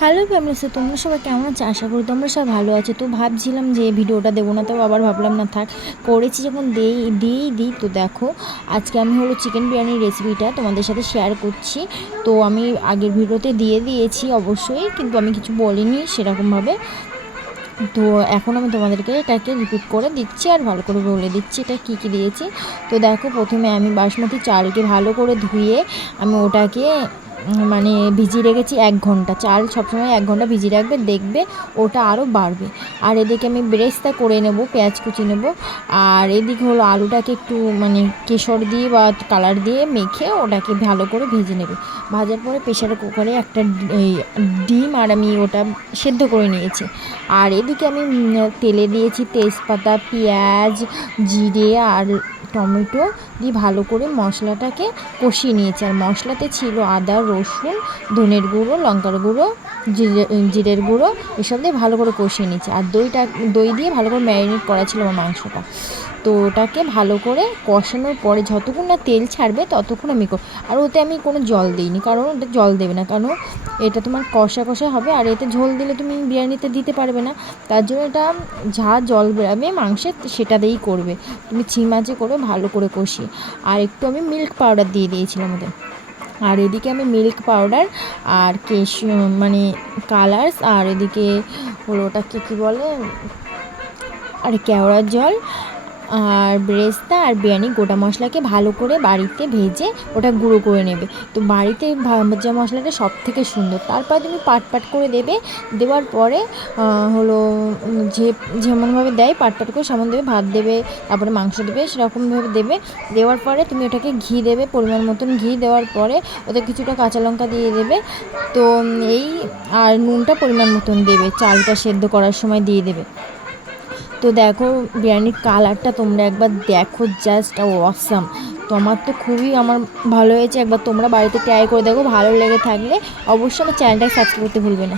Hello family, so তোমরা সবাই কেমন আছো? আশা করি তোমরা সবাই ভালো আছো। তো ভাবছিলাম যে ভিডিওটা দেবো না, তো আবার ভাবলাম না থাক, করেছি যখন দিই। তো দেখো, আজকে আমি হলো চিকেন বিরিয়ানির রেসিপিটা তোমাদের সাথে শেয়ার করছি। তো আমি আগের ভিডিওতে দিয়ে দিয়েছি অবশ্যই, কিন্তু আমি কিছু বলিনি সেরকমভাবে। তো এখন আমি তোমাদেরকে এটাকে রিপিট করে দিচ্ছি আর ভালো করে বলে দিচ্ছি এটা কী কী দিয়েছি। তো দেখো, প্রথমে আমি বাসমতি চালকে ভালো করে ধুয়ে আমি ওটাকে মানে ভিজিয়ে রেখেছি 1 ঘন্টা। চাল সবসময় 1 ঘন্টা ভিজিয়ে রাখবে, দেখবে ওটা আরও বাড়বে। আর এদিকে আমি বেরেস্তা করে নেব, পেঁয়াজ কুচি নেব। আর এদিকে হলো আলুটাকে একটু মানে কেশর দিয়ে বা কালার দিয়ে মেখে ওটাকে ভালো করে ভেজে নেবে। ভাজার পরে প্রেশার কুকারে একটা ডিম আর আমি ওটা সেদ্ধ করে নিয়েছি। আর এদিকে আমি তেলে দিয়েছি তেজপাতা, পেঁয়াজ, জিরে আর টমেটো দিয়ে ভালো করে মশলাটাকে কষিয়ে নিয়েছি। আর মশলাতে ছিল আদা, রসুন, ধনের গুঁড়ো, লঙ্কার গুঁড়ো, জিরের গুঁড়ো, এসব দিয়ে ভালো করে কষিয়ে নিয়েছি। আর দই দিয়ে ভালো করে ম্যারিনেট করা ছিল আমার মাংসটা। তো ওটাকে ভালো করে কষানোর পরে যতক্ষণ না তেল ছাড়বে ততক্ষণ আমি আর ওতে আমি কোনো জল দিইনি, কারণ ওটা জল দেবে না, কারণ এটা তোমার কষা কষা হবে। আর এতে ঝোল দিলে তুমি বিরিয়ানিতে দিতে পারবে না, তার জন্য এটা যা জল বেরাবে মাংসের সেটা দিয়েই করবে। তুমি ছিম আঁচে করে ভালো করে কষিয়ে। আর একটু আমি মিল্ক পাউডার দিয়ে দিয়েছিলাম ওদের। আর এদিকে আমি মিল্ক পাউডার আর মানে কালার্স, আর এদিকে হলো ওটাকে কী বলে, আর কেওড়ার জল আর বেরেস্তা আর বিরিয়ানি গোটা মশলাকে ভালো করে বাড়িতে ভেজে ওটা গুঁড়ো করে নেবে। তো বাড়িতে ভাজা মশলাটা সব থেকে সুন্দর। তারপর তুমি পাট করে দেবে। দেওয়ার পরে হলো যেমনভাবে দেয় পাট করে সেমন দেবে, ভাত দেবে, তারপরে মাংস দেবে, সেরকমভাবে দেবে। দেওয়ার পরে তুমি ওটাকে ঘি দেবে, পরিমাণ মতন ঘি দেওয়ার পরে ওতে কিছুটা কাঁচা লঙ্কা দিয়ে দেবে। তো এই আর নুনটা পরিমাণ মতন দেবে, চালটা সেদ্ধ করার সময় দিয়ে দেবে। তো দেখো, বিরিয়ানির কালারটা তোমরা একবার দেখো, জাস্ট অসাম। তো আমার তো খুবই ভালো হয়েছে। একবার তোমরা বাড়িতে ট্রাই করে দেখো, ভালো লেগে থাকলে অবশ্যই আমার চ্যানেলটাকে সাবস্ক্রাইব করতে ভুলবে না।